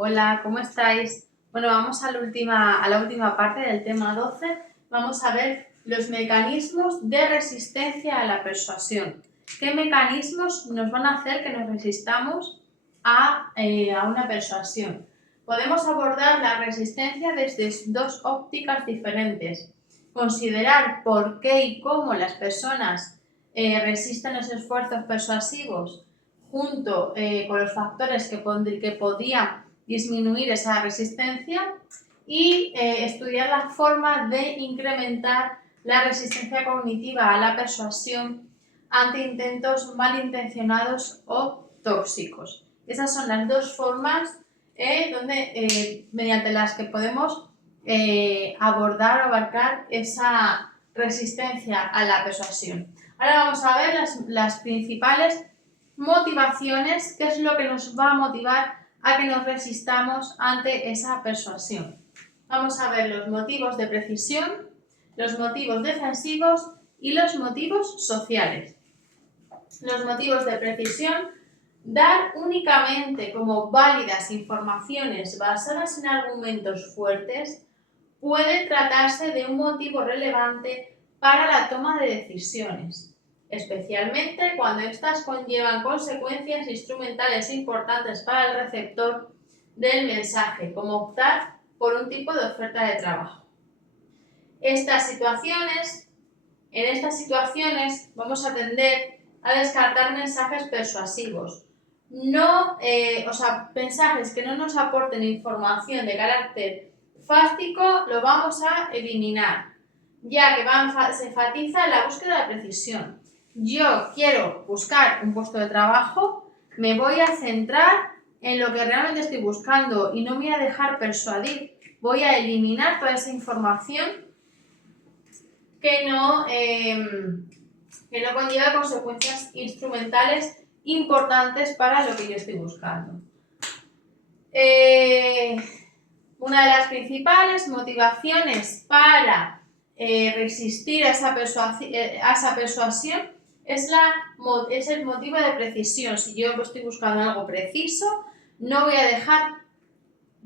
Hola, ¿cómo estáis? Bueno, vamos a la última parte del tema 12. Vamos a ver los mecanismos de resistencia a la persuasión. ¿Qué mecanismos nos van a hacer que nos resistamos a una persuasión? Podemos abordar la resistencia desde dos ópticas diferentes. Considerar por qué y cómo las personas resisten los esfuerzos persuasivos junto con los factores que podían disminuir esa resistencia y estudiar la forma de incrementar la resistencia cognitiva a la persuasión ante intentos malintencionados o tóxicos. Esas son las dos formas mediante las que podemos abordar o abarcar esa resistencia a la persuasión. Ahora vamos a ver las principales motivaciones, qué es lo que nos va a motivar a que nos resistamos ante esa persuasión. Vamos a ver los motivos de precisión, los motivos defensivos y los motivos sociales. Los motivos de precisión: dar únicamente como válidas informaciones basadas en argumentos fuertes puede tratarse de un motivo relevante para la toma de decisiones, especialmente cuando éstas conllevan consecuencias instrumentales importantes para el receptor del mensaje, como optar por un tipo de oferta de trabajo. En estas situaciones vamos a tender a descartar mensajes persuasivos, mensajes que no nos aporten información de carácter fáctico, lo vamos a eliminar, ya que se enfatiza la búsqueda de precisión. Yo quiero buscar un puesto de trabajo, me voy a centrar en lo que realmente estoy buscando y no me voy a dejar persuadir. Voy a eliminar toda esa información que no conlleva consecuencias instrumentales importantes para lo que yo estoy buscando. Una de las principales motivaciones para resistir a esa persuasión es el motivo de precisión. Si yo estoy buscando algo preciso, no voy a dejar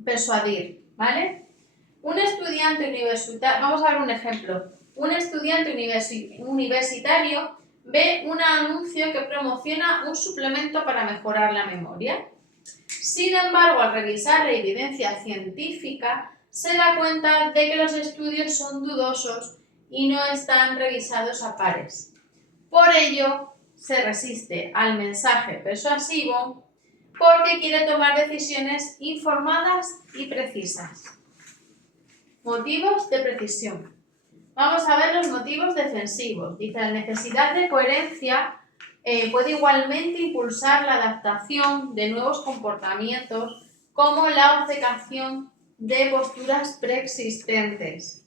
persuadir, ¿vale? Un estudiante universitario, vamos a ver un ejemplo. Un estudiante universitario ve un anuncio que promociona un suplemento para mejorar la memoria. Sin embargo, al revisar la evidencia científica, se da cuenta de que los estudios son dudosos y no están revisados a pares. Por ello, se resiste al mensaje persuasivo porque quiere tomar decisiones informadas y precisas. Motivos de precisión. Vamos a ver los motivos defensivos. Dice: la necesidad de coherencia puede igualmente impulsar la adaptación de nuevos comportamientos, como la obcecación de posturas preexistentes.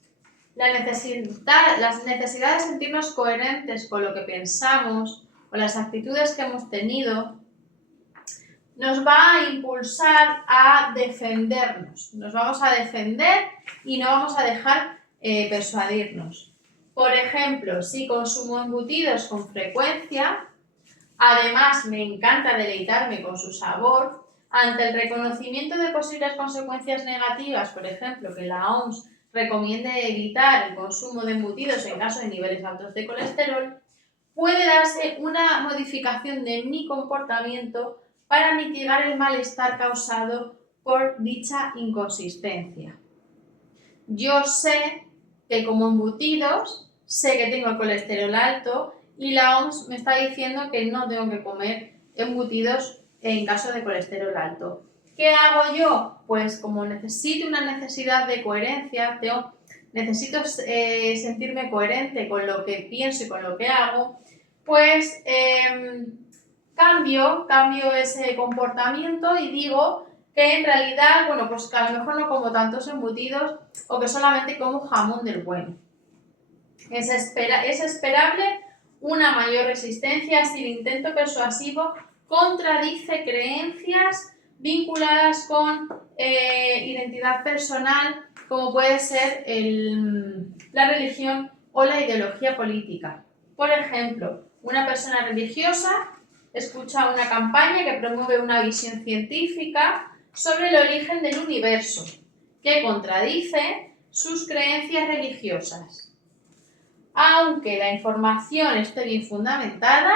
La necesidad de sentirnos coherentes con lo que pensamos, con las actitudes que hemos tenido, nos va a impulsar a defendernos. Nos vamos a defender y no vamos a dejar persuadirnos. Por ejemplo, si consumo embutidos con frecuencia, además me encanta deleitarme con su sabor, ante el reconocimiento de posibles consecuencias negativas, por ejemplo, que la OMS recomiende evitar el consumo de embutidos en caso de niveles altos de colesterol, puede darse una modificación de mi comportamiento para mitigar el malestar causado por dicha inconsistencia. Yo sé que como embutidos, sé que tengo el colesterol alto y la OMS me está diciendo que no tengo que comer embutidos en caso de colesterol alto. ¿Qué hago yo? Pues como necesito una necesidad de coherencia, necesito sentirme coherente con lo que pienso y con lo que hago, pues cambio ese comportamiento y digo que en realidad, pues que a lo mejor no como tantos embutidos o que solamente como jamón del bueno. Es esperable una mayor resistencia si el intento persuasivo contradice creencias vinculadas con identidad personal, como puede ser la religión o la ideología política. Por ejemplo, una persona religiosa escucha una campaña que promueve una visión científica sobre el origen del universo, que contradice sus creencias religiosas. Aunque la información esté bien fundamentada,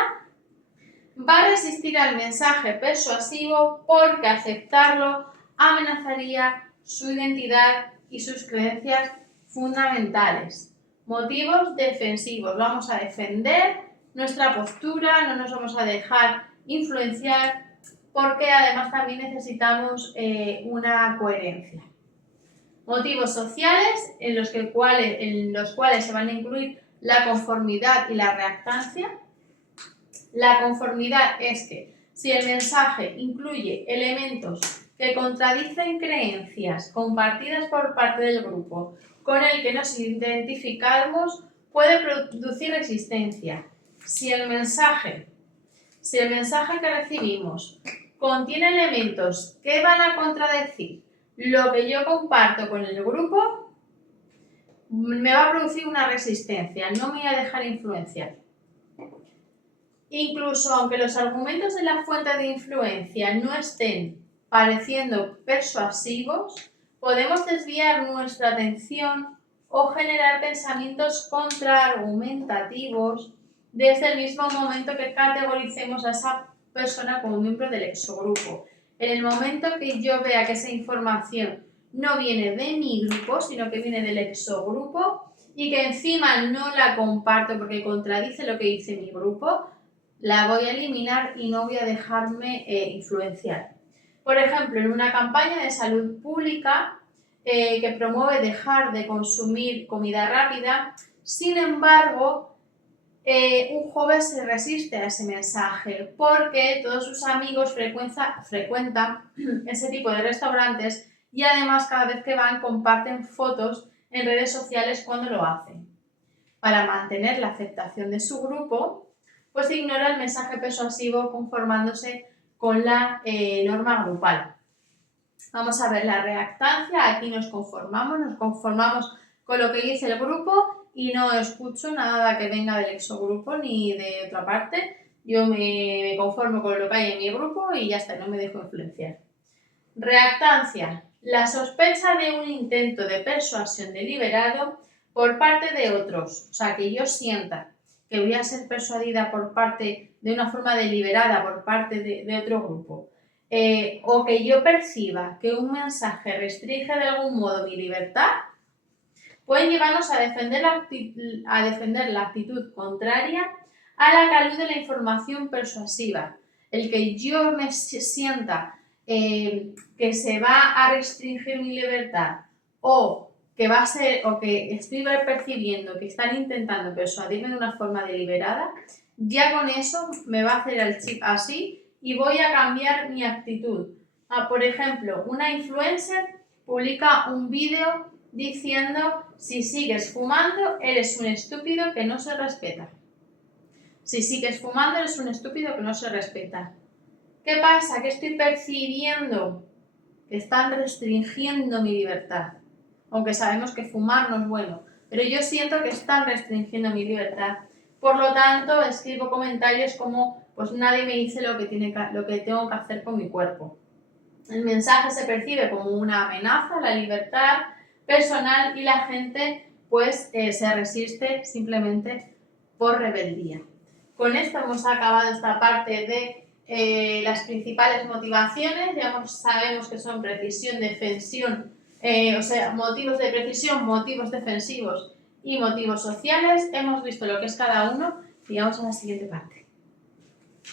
va a resistir al mensaje persuasivo porque aceptarlo amenazaría su identidad y sus creencias fundamentales. Motivos defensivos. Vamos a defender nuestra postura, no nos vamos a dejar influenciar porque además también necesitamos una coherencia. Motivos sociales en los cuales se van a incluir la conformidad y la reactancia. La conformidad es que si el mensaje incluye elementos que contradicen creencias compartidas por parte del grupo con el que nos identificamos, puede producir resistencia. Si el mensaje que recibimos contiene elementos que van a contradecir lo que yo comparto con el grupo, me va a producir una resistencia, no me voy a dejar influenciar. Incluso aunque los argumentos de la fuente de influencia no estén pareciendo persuasivos, podemos desviar nuestra atención o generar pensamientos contraargumentativos desde el mismo momento que categoricemos a esa persona como miembro del exogrupo. En el momento que yo vea que esa información no viene de mi grupo, sino que viene del exogrupo y que encima no la comparto porque contradice lo que dice mi grupo, la voy a eliminar y no voy a dejarme influenciar. Por ejemplo, en una campaña de salud pública que promueve dejar de consumir comida rápida, sin embargo, un joven se resiste a ese mensaje porque todos sus amigos frecuentan ese tipo de restaurantes y además cada vez que van comparten fotos en redes sociales cuando lo hacen. Para mantener la aceptación de su grupo, pues ignora el mensaje persuasivo conformándose con la norma grupal. Vamos a ver la reactancia, aquí nos conformamos con lo que dice el grupo y no escucho nada que venga del exogrupo ni de otra parte. Yo me conformo con lo que hay en mi grupo y ya está, no me dejo influenciar. Reactancia, la sospecha de un intento de persuasión deliberado por parte de otros, o sea, que yo sienta que voy a ser persuadida de una forma deliberada por parte de otro grupo, o que yo perciba que un mensaje restringe de algún modo mi libertad, pueden llevarnos a defender la actitud contraria a la calidad de la información persuasiva. El que yo me sienta que se va a restringir mi libertad o que estoy percibiendo que están intentando persuadirme de una forma deliberada, ya con eso me va a hacer el chip así y voy a cambiar mi actitud. Por ejemplo, una influencer publica un vídeo diciendo: si sigues fumando, eres un estúpido que no se respeta. Si sigues fumando, eres un estúpido que no se respeta. ¿Qué pasa? Que estoy percibiendo que están restringiendo mi libertad. Aunque sabemos que fumar no es bueno, pero yo siento que están restringiendo mi libertad. Por lo tanto, escribo comentarios como: pues nadie me dice lo que tengo que hacer con mi cuerpo. El mensaje se percibe como una amenaza a la libertad personal y la gente pues se resiste simplemente por rebeldía. Con esto hemos acabado esta parte de las principales motivaciones. Ya sabemos que son precisión, defensión, motivos de precisión, motivos defensivos y motivos sociales. Hemos visto lo que es cada uno y vamos a la siguiente parte.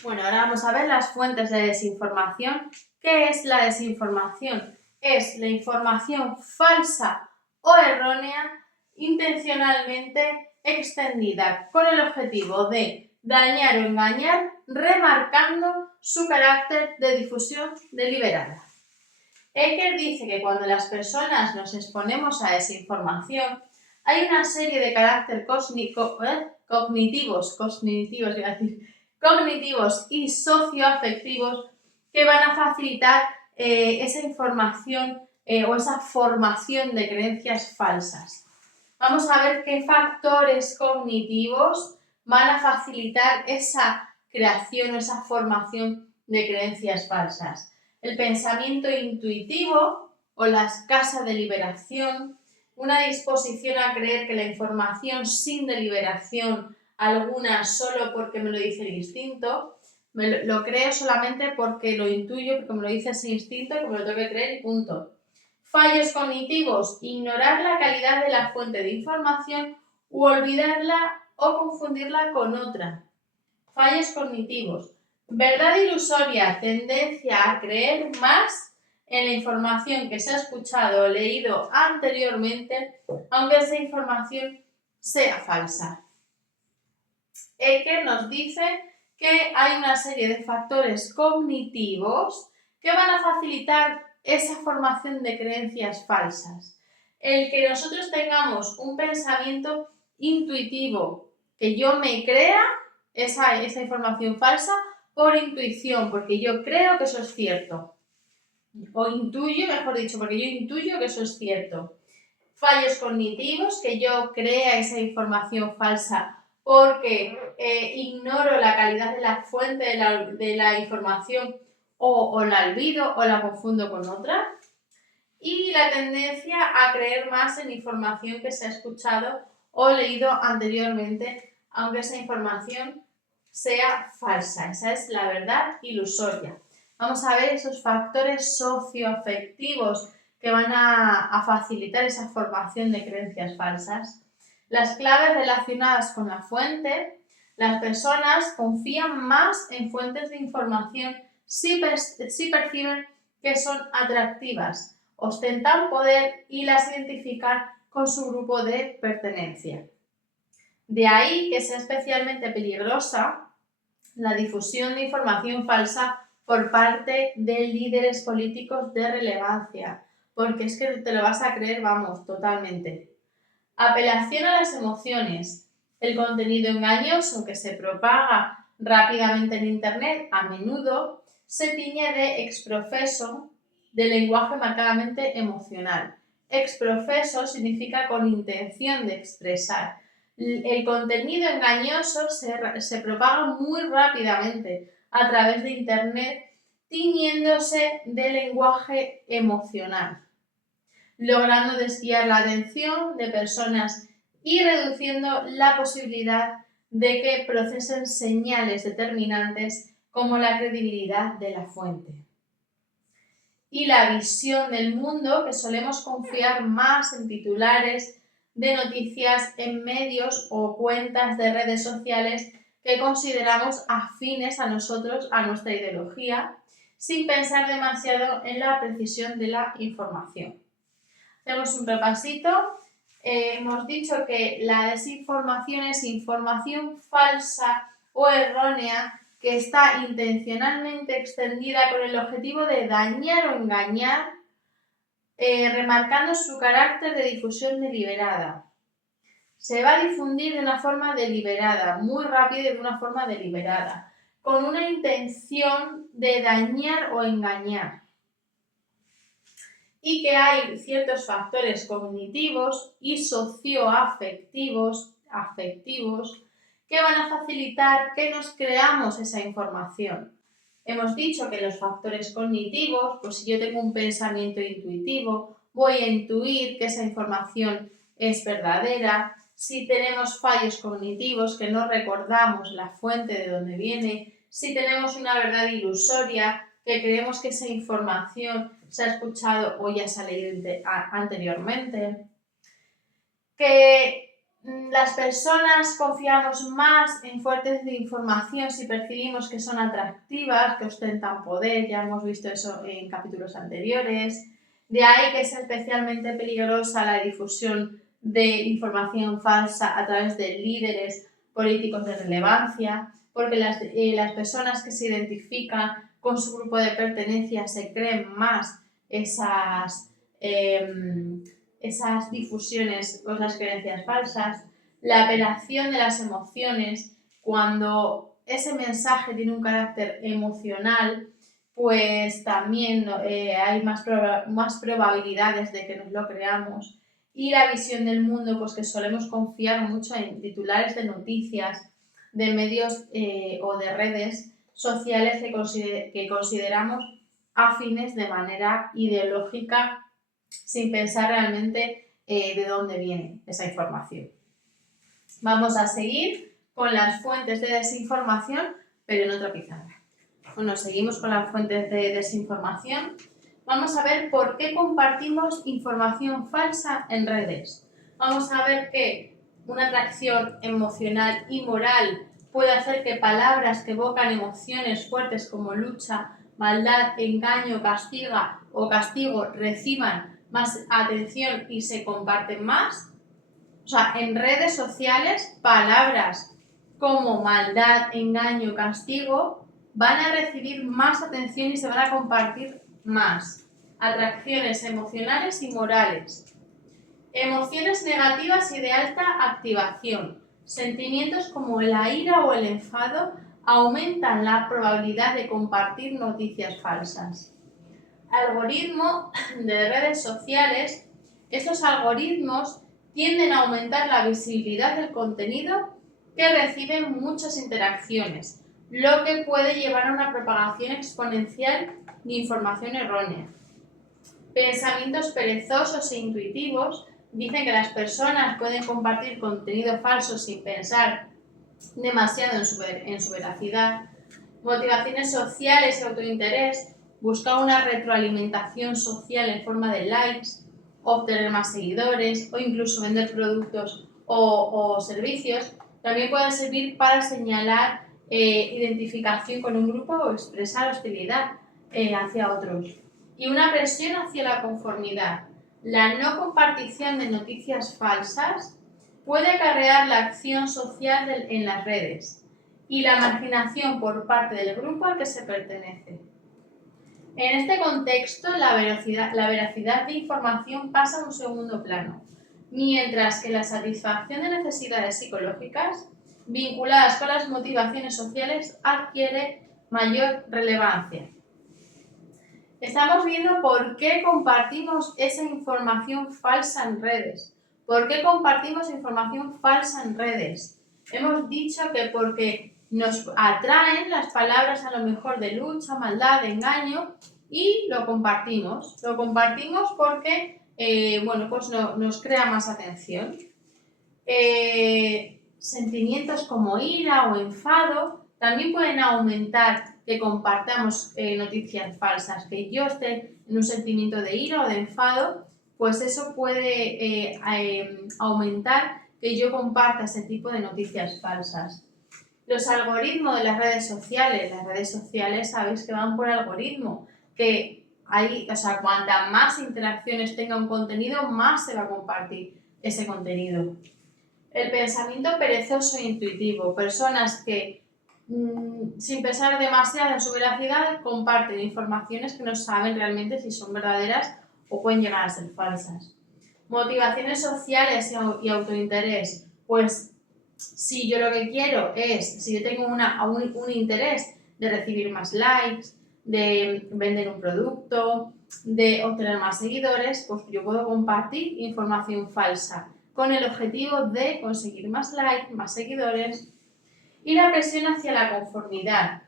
Bueno, ahora vamos a ver las fuentes de desinformación. ¿Qué es la desinformación? Es la información falsa o errónea intencionalmente extendida con el objetivo de dañar o engañar, remarcando su carácter de difusión deliberada. Ecker dice que cuando las personas nos exponemos a desinformación, hay una serie de caracteres cognitivos y socioafectivos que van a facilitar esa información o esa formación de creencias falsas. Vamos a ver qué factores cognitivos van a facilitar esa creación o esa formación de creencias falsas. el pensamiento intuitivo o la escasa deliberación, una disposición a creer que la información sin deliberación alguna solo porque me lo dice el instinto, lo creo solamente porque lo intuyo, porque me lo dice ese instinto, que me lo tengo que creer y punto. Fallos cognitivos, ignorar la calidad de la fuente de información u olvidarla o confundirla con otra. Fallos cognitivos, verdad ilusoria, tendencia a creer más en la información que se ha escuchado o leído anteriormente, aunque esa información sea falsa. Eker nos dice que hay una serie de factores cognitivos que van a facilitar esa formación de creencias falsas. El que nosotros tengamos un pensamiento intuitivo, que yo me crea esa información falsa por intuición, porque yo creo que eso es cierto. O intuyo, mejor dicho, porque yo intuyo que eso es cierto. Fallos cognitivos, que yo crea esa información falsa porque ignoro la calidad de la fuente de la información o la olvido o la confundo con otra. Y la tendencia a creer más en información que se ha escuchado o leído anteriormente, aunque esa información sea falsa. Esa es la verdad ilusoria. Vamos a ver esos factores socioafectivos que van a facilitar esa formación de creencias falsas. Las claves relacionadas con la fuente. Las personas confían más en fuentes de información si perciben que son atractivas, ostentan poder y las identifican con su grupo de pertenencia. De ahí que sea especialmente peligrosa la difusión de información falsa por parte de líderes políticos de relevancia, porque es que te lo vas a creer, vamos, totalmente. Apelación a las emociones. El contenido engañoso que se propaga rápidamente en Internet a menudo se tiñe de exprofeso, de lenguaje marcadamente emocional. Exprofeso significa con intención de expresar. El contenido engañoso se propaga muy rápidamente a través de Internet, tiñéndose de lenguaje emocional, logrando desviar la atención de personas y reduciendo la posibilidad de que procesen señales determinantes como la credibilidad de la fuente. Y la visión del mundo, que solemos confiar más en titulares de noticias en medios o cuentas de redes sociales que consideramos afines a nosotros, a nuestra ideología, sin pensar demasiado en la precisión de la información. Hacemos un repasito. Hemos dicho que la desinformación es información falsa o errónea que está intencionalmente extendida con el objetivo de dañar o engañar, remarcando su carácter de difusión deliberada. Se va a difundir de una forma deliberada, muy rápida y de una forma deliberada, con una intención de dañar o engañar. Y que hay ciertos factores cognitivos y socioafectivos que van a facilitar que nos creamos esa información. Hemos dicho que los factores cognitivos, pues si yo tengo un pensamiento intuitivo, voy a intuir que esa información es verdadera. Si tenemos fallos cognitivos, que no recordamos la fuente de donde viene, si tenemos una verdad ilusoria, que creemos que esa información se ha escuchado o ya se ha leído anteriormente, que las personas confiamos más en fuentes de información si percibimos que son atractivas, que ostentan poder, ya hemos visto eso en capítulos anteriores. De ahí que es especialmente peligrosa la difusión de información falsa a través de líderes políticos de relevancia, porque las personas que se identifican con su grupo de pertenencia se creen más esas difusiones o esas creencias falsas. La apelación de las emociones, cuando ese mensaje tiene un carácter emocional, pues también hay más probabilidades de que nos lo creamos. Y la visión del mundo, pues que solemos confiar mucho en titulares de noticias, de medios o de redes sociales que consideramos afines de manera ideológica sin pensar realmente de dónde viene esa información. Vamos a seguir con las fuentes de desinformación, pero en otra pizarra. Bueno, seguimos con las fuentes de desinformación. Vamos a ver por qué compartimos información falsa en redes. Vamos a ver que una atracción emocional y moral puede hacer que palabras que evocan emociones fuertes como lucha, maldad, engaño, castigo reciban más atención y se comparten más. O sea, en redes sociales, palabras como maldad, engaño, castigo van a recibir más atención y se van a compartir más. Atracciones emocionales y morales. Emociones negativas y de alta activación. Sentimientos como la ira o el enfado aumentan la probabilidad de compartir noticias falsas. Algoritmo de redes sociales. Estos algoritmos tienden a aumentar la visibilidad del contenido que recibe muchas interacciones, lo que puede llevar a una propagación exponencial de información errónea. Pensamientos perezosos e intuitivos dicen que las personas pueden compartir contenido falso sin pensar demasiado en su veracidad. Motivaciones sociales y autointerés, buscar una retroalimentación social en forma de likes, obtener más seguidores o incluso vender productos o servicios, también puede servir para señalar identificación con un grupo o expresar hostilidad hacia otros. Y una presión hacia la conformidad. La no compartición de noticias falsas puede acarrear la acción social en las redes y la marginación por parte del grupo al que se pertenece. En este contexto, la veracidad de información pasa a un segundo plano, mientras que la satisfacción de necesidades psicológicas vinculadas con las motivaciones sociales adquiere mayor relevancia. Estamos viendo por qué compartimos esa información falsa en redes. ¿Por qué compartimos información falsa en redes? Hemos dicho que porque nos atraen las palabras a lo mejor de lucha, maldad, de engaño y lo compartimos. Lo compartimos porque pues nos crea más atención. Sentimientos como ira o enfado también pueden aumentar que compartamos noticias falsas, que yo esté en un sentimiento de ira o de enfado, pues eso puede aumentar que yo comparta ese tipo de noticias falsas. Los algoritmos de las redes sociales sabéis que van por algoritmo, que cuanta más interacciones tenga un contenido, más se va a compartir ese contenido. El pensamiento perezoso e intuitivo, personas que sin pensar demasiado en su veracidad comparten informaciones que no saben realmente si son verdaderas o pueden llegar a ser falsas. Motivaciones sociales y autointerés, pues si yo lo que quiero es, si yo tengo un interés de recibir más likes, de vender un producto, de obtener más seguidores, pues yo puedo compartir información falsa con el objetivo de conseguir más likes, más seguidores. Y la presión hacia la conformidad.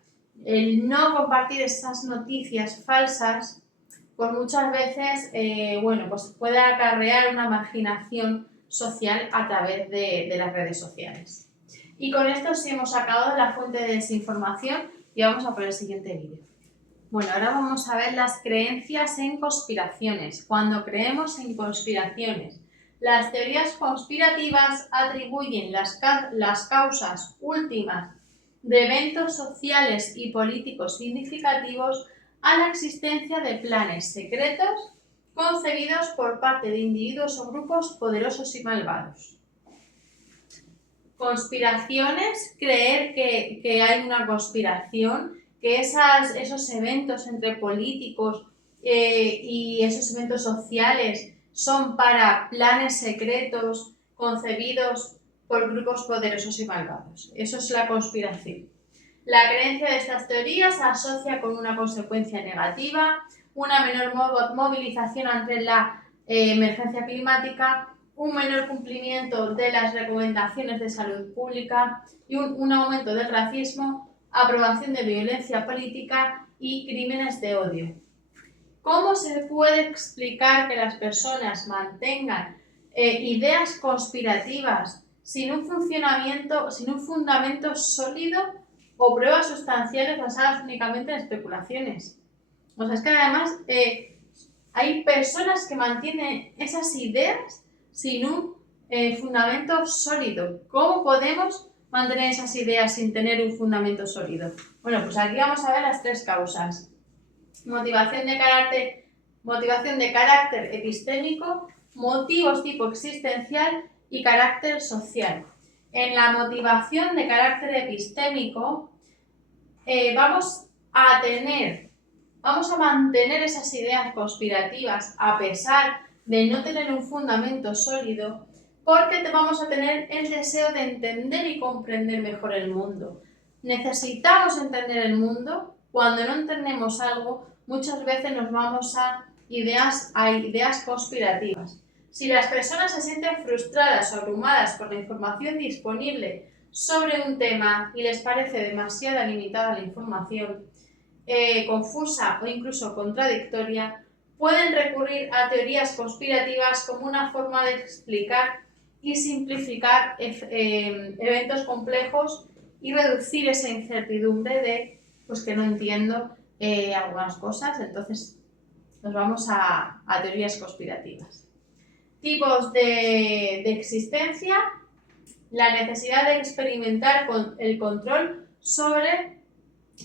El no compartir esas noticias falsas, pues muchas veces pues puede acarrear una marginación social a través de las redes sociales. Y con esto sí hemos acabado la fuente de desinformación y vamos a por el siguiente vídeo. Bueno, ahora vamos a ver las creencias en conspiraciones. Cuando creemos en conspiraciones, las teorías conspirativas atribuyen las causas últimas de eventos sociales y políticos significativos a la existencia de planes secretos concebidos por parte de individuos o grupos poderosos y malvados. Conspiraciones, creer que hay una conspiración, que esos eventos entre políticos y esos eventos sociales son para planes secretos concebidos por grupos poderosos y malvados. Eso es la conspiración. La creencia de estas teorías se asocia con una consecuencia negativa, una menor movilización ante la emergencia climática, un menor cumplimiento de las recomendaciones de salud pública y un aumento del racismo, aprobación de violencia política y crímenes de odio. ¿Cómo se puede explicar que las personas mantengan ideas conspirativas sin un fundamento sólido o pruebas sustanciales basadas únicamente en especulaciones? O sea, es que además hay personas que mantienen esas ideas sin un fundamento sólido. ¿Cómo podemos mantener esas ideas sin tener un fundamento sólido? Bueno, pues aquí vamos a ver las 3 causas. Motivación de carácter epistémico, motivos tipo existencial y carácter social. En la motivación de carácter epistémico vamos a mantener esas ideas conspirativas a pesar de no tener un fundamento sólido, porque vamos a tener el deseo de entender y comprender mejor el mundo. Necesitamos entender el mundo. Cuando no entendemos algo, muchas veces nos vamos a ideas conspirativas. Si las personas se sienten frustradas o abrumadas por la información disponible sobre un tema y les parece demasiado limitada la información, confusa o incluso contradictoria, pueden recurrir a teorías conspirativas como una forma de explicar y simplificar eventos complejos y reducir esa incertidumbre de pues que no entiendo algunas cosas. Entonces nos vamos a teorías conspirativas. Tipos de existencia: la necesidad de experimentar el control sobre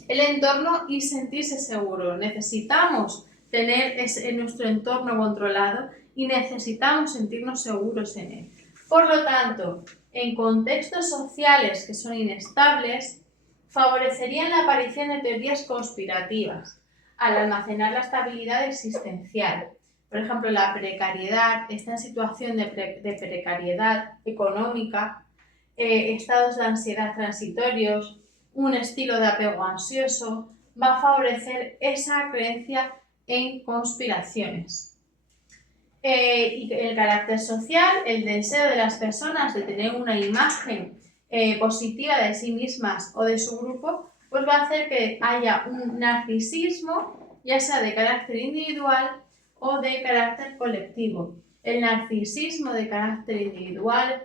el entorno y sentirse seguro. Necesitamos tener nuestro entorno controlado y necesitamos sentirnos seguros en él. Por lo tanto, en contextos sociales que son inestables, favorecerían la aparición de teorías conspirativas al almacenar la estabilidad existencial. Por ejemplo, la precariedad, esta situación de precariedad económica, estados de ansiedad transitorios, un estilo de apego ansioso, va a favorecer esa creencia en conspiraciones. Y el carácter social, el deseo de las personas de tener una imagen positiva de sí mismas o de su grupo, pues va a hacer que haya un narcisismo, ya sea de carácter individual o de carácter colectivo. El narcisismo de carácter individual,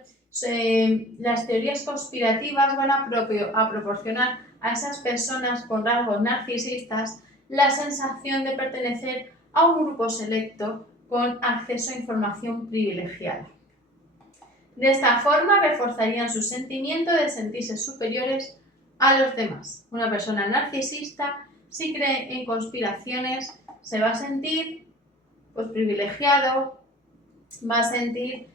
las teorías conspirativas van a proporcionar a esas personas con rasgos narcisistas la sensación de pertenecer a un grupo selecto con acceso a información privilegiada. De esta forma reforzarían su sentimiento de sentirse superiores a los demás. Una persona narcisista, si cree en conspiraciones, se va a sentir pues privilegiado, va a sentir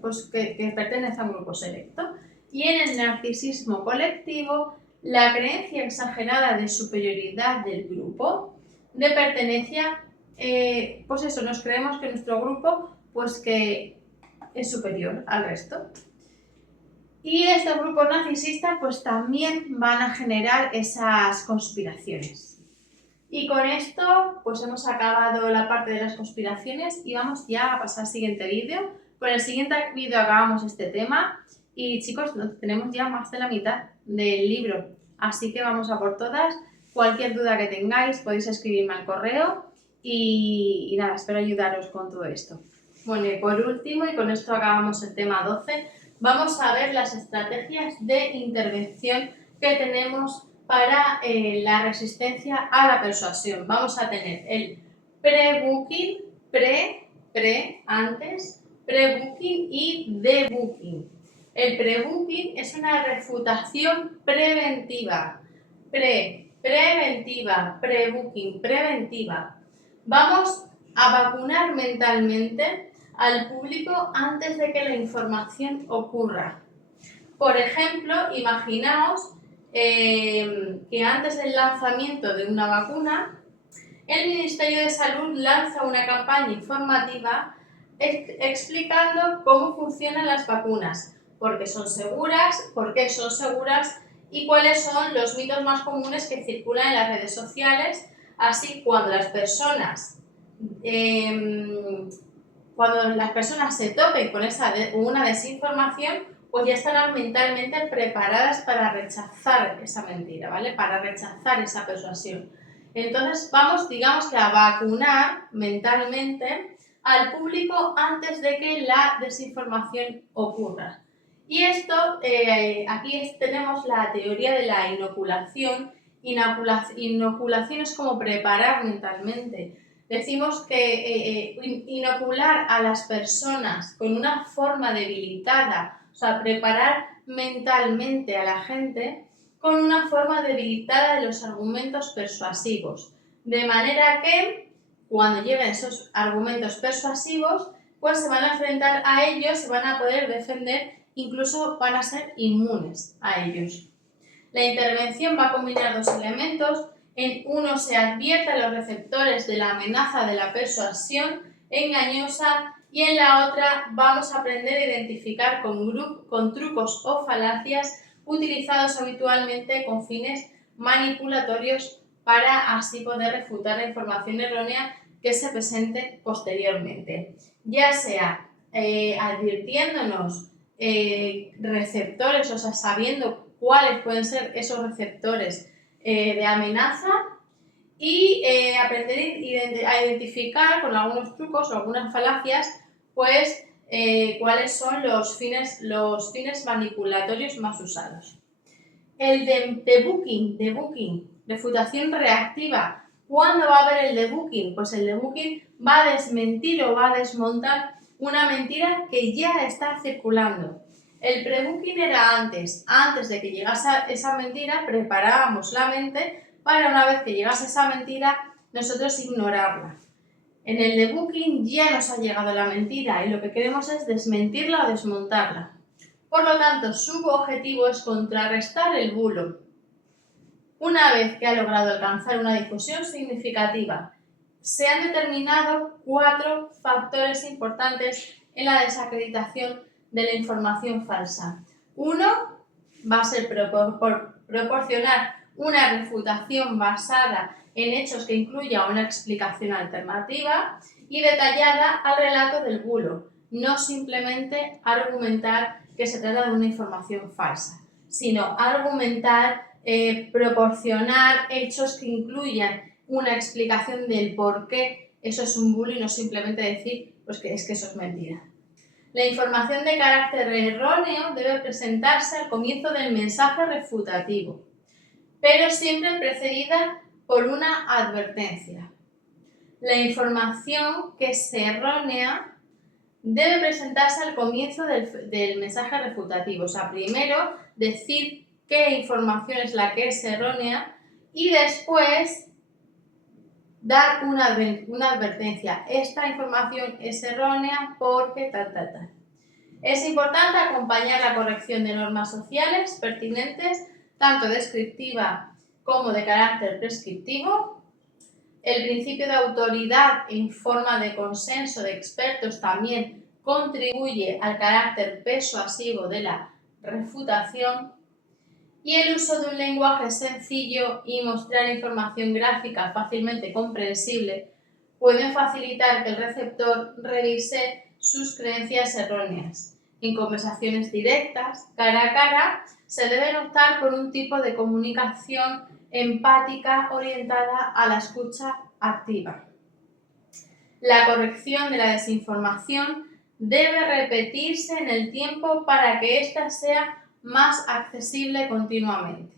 pues que pertenece a un grupo selecto. Y en el narcisismo colectivo, la creencia exagerada de superioridad del grupo, de pertenencia, pues eso, nos creemos que nuestro grupo pues que es superior al resto. Y estos grupos narcisistas pues también van a generar esas conspiraciones. Y con esto pues hemos acabado la parte de las conspiraciones y vamos ya a pasar al siguiente vídeo. Con el siguiente vídeo acabamos este tema y chicos, tenemos ya más de la mitad del libro, así que vamos a por todas. Cualquier duda que tengáis podéis escribirme al correo y nada, espero ayudaros con todo esto. Bueno, y por último, y con esto acabamos el tema 12, vamos a ver las estrategias de intervención que tenemos para la resistencia a la persuasión. Vamos a tener el pre-booking, antes, pre-booking y debooking. El pre-booking es una refutación preventiva. Preventiva, pre-booking, preventiva. Vamos a vacunar mentalmente al público antes de que la información ocurra. Por ejemplo, imaginaos que antes del lanzamiento de una vacuna, el Ministerio de Salud lanza una campaña informativa explicando cómo funcionan las vacunas, por qué son seguras y cuáles son los mitos más comunes que circulan en las redes sociales. Así, cuando las personas se topen con una desinformación, pues ya estarán mentalmente preparadas para rechazar esa mentira, ¿vale? Para rechazar esa persuasión. Entonces vamos, digamos que a vacunar mentalmente al público antes de que la desinformación ocurra. Y esto, aquí tenemos la teoría de la inoculación. Inoculación es como preparar mentalmente. Decimos que inocular a las personas con una forma debilitada, o sea, preparar mentalmente a la gente con una forma debilitada de los argumentos persuasivos. De manera que cuando lleguen esos argumentos persuasivos, pues se van a enfrentar a ellos, se van a poder defender, incluso van a ser inmunes a ellos. La intervención va a combinar dos elementos. En uno se advierte a los receptores de la amenaza de la persuasión engañosa y en la otra vamos a aprender a identificar con trucos o falacias utilizados habitualmente con fines manipulatorios para así poder refutar la información errónea que se presente posteriormente, ya sea advirtiéndonos receptores, o sea, sabiendo cuáles pueden ser esos receptores de amenaza y aprender a identificar con algunos trucos o algunas falacias, pues cuáles son los fines manipulatorios más usados. El debunking, refutación reactiva. ¿Cuándo va a haber el debunking? Pues el debunking va a desmentir o va a desmontar una mentira que ya está circulando. El prebunking era antes de que llegase esa mentira, preparábamos la mente para una vez que llegase esa mentira, nosotros ignorarla. En el debunking ya nos ha llegado la mentira y lo que queremos es desmentirla o desmontarla. Por lo tanto, su objetivo es contrarrestar el bulo. Una vez que ha logrado alcanzar una difusión significativa, se han determinado 4 factores importantes en la desacreditación de la información falsa. Uno va a ser proporcionar una refutación basada en hechos que incluya una explicación alternativa y detallada al relato del bulo, no simplemente argumentar que se trata de una información falsa, sino argumentar, proporcionar hechos que incluyan una explicación del por qué eso es un bulo y no simplemente decir pues que eso es mentira. La información de carácter erróneo debe presentarse al comienzo del mensaje refutativo, pero siempre precedida por una advertencia. La información que es errónea debe presentarse al comienzo del mensaje refutativo. O sea, primero decir qué información es la que es errónea y después dar una advertencia. Esta información es errónea porque tal. Es importante acompañar la corrección de normas sociales pertinentes, tanto descriptiva como de carácter prescriptivo. El principio de autoridad en forma de consenso de expertos también contribuye al carácter persuasivo de la refutación. Y el uso de un lenguaje sencillo y mostrar información gráfica fácilmente comprensible pueden facilitar que el receptor revise sus creencias erróneas. En conversaciones directas, cara a cara, se debe optar por un tipo de comunicación empática orientada a la escucha activa. La corrección de la desinformación debe repetirse en el tiempo para que ésta sea más accesible continuamente.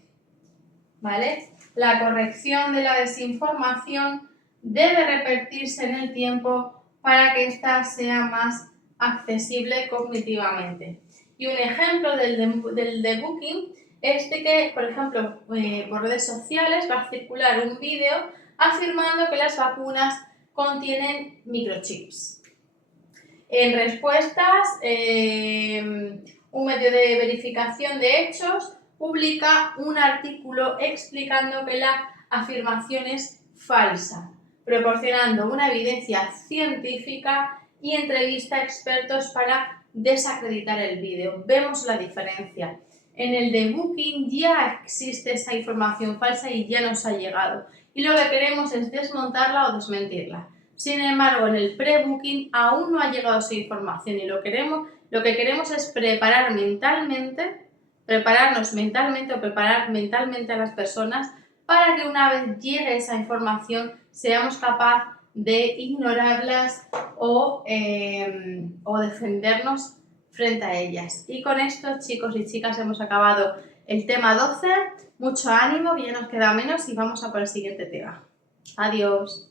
¿Vale? La corrección de la desinformación debe repetirse en el tiempo para que ésta sea más accesible cognitivamente. Y un ejemplo del debunking es de que, por ejemplo, por redes sociales va a circular un vídeo afirmando que las vacunas contienen microchips. En respuestas, un medio de verificación de hechos publica un artículo explicando que la afirmación es falsa, proporcionando una evidencia científica y entrevista a expertos para desacreditar el vídeo. Vemos la diferencia. En el debunking ya existe esa información falsa y ya nos ha llegado. Y lo que queremos es desmontarla o desmentirla. Sin embargo, en el pre-booking aún no ha llegado esa información y lo que queremos es prepararnos mentalmente o preparar mentalmente a las personas para que una vez llegue esa información seamos capaces de ignorarlas o defendernos frente a ellas. Y con esto, chicos y chicas, hemos acabado el tema 12. Mucho ánimo, que ya nos queda menos y vamos a por el siguiente tema. Adiós.